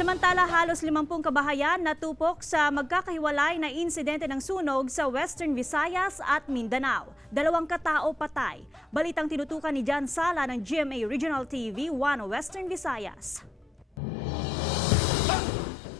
Samantala, halos 50 kabahayan natupok sa magkakahiwalay na insidente ng sunog sa Western Visayas at Mindanao. 2 katao patay. Balitang tinutukan ni Jan Sala ng GMA Regional TV 1 Western Visayas.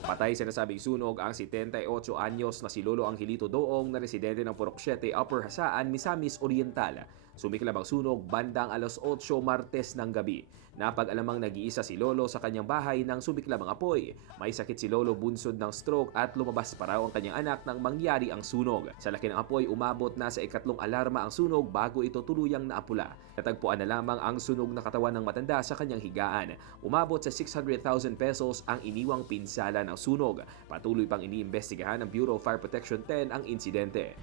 Patay sa nasabing sunog ang 78 anyos na si Lolo Angelito Doong na residente ng Purok 7, Upper Hasaan, Misamis Oriental. Sumiklab ang sunog bandang alas 8 Martes ng gabi. Napag-alamang nag-iisa si Lolo sa kanyang bahay nang sumiklab ang apoy. May sakit si Lolo bunsod ng stroke at lumabas pa raw ang kanyang anak nang mangyari ang sunog. Sa laki ng apoy, umabot na sa ikatlong alarma ang sunog bago ito tuluyang naapula. Natagpuan na lamang ang sunog na katawan ng matanda sa kanyang higaan. Umabot sa 600,000 pesos ang iniwang pinsala ng sunog. Patuloy pang iniimbestigahan ng Bureau of Fire Protection 10 ang insidente.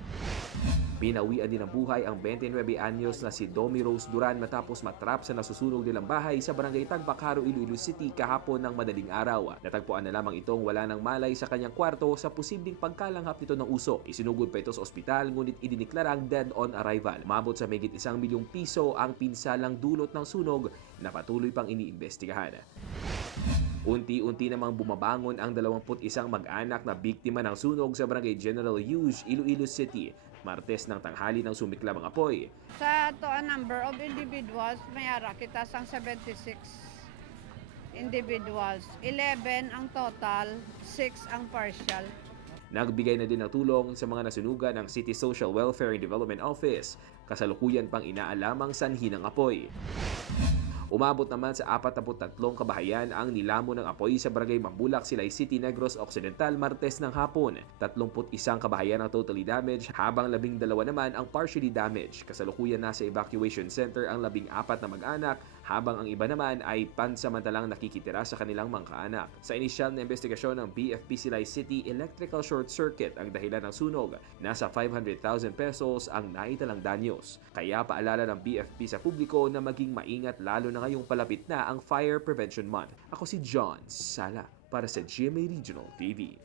Pinawian din ng buhay ang 29 anyos na si Domi Rose Duran matapos matrap sa nasusunog nilang bahay sa barangay Tagbacaro, Iloilo City kahapon ng madaling araw. Natagpuan na lamang itong wala ng malay sa kanyang kwarto sa posibleng pagkalanghap nito ng usok. Isinugod pa ito sa ospital ngunit idiniklarang dead on arrival. Umabot sa mahigit 1 milyong piso ang pinsalang dulot ng sunog na patuloy pang iniimbestigahan. Unti-unti namang bumabangon ang 21 mag-anak na biktima ng sunog sa barangay General Hughes, Iloilo City. Martes ng tanghali nang sumiklab ang apoy. Sa number of individuals, may ara kita sang 76 individuals. 11 ang total, 6 ang partial. Nagbigay na din ng tulong sa mga nasunugan ng City Social Welfare and Development Office. Kasalukuyan pang inaalamang sanhi ng apoy. Umabot naman sa 43 kabahayan ang nilamon ng apoy sa barangay Mambulak, Silay City, Negros Occidental, Martes ng hapon. 31 kabahayan ang totally damaged habang 12 naman ang partially damaged. Kasalukuyan nasa evacuation center ang 14 na mag-anak habang ang iba naman ay pansamantalang nakikitira sa kanilang mga kaanak. Sa inisyal na investigasyon ng BFP Silay City, electrical short circuit ang dahilan ng sunog. Nasa 500,000 pesos ang naitalang danyos. Kaya paalala ng BFP sa publiko na maging maingat lalo na ngayong palapit na ang Fire Prevention Month. Ako si John Sala para sa GMA Regional TV.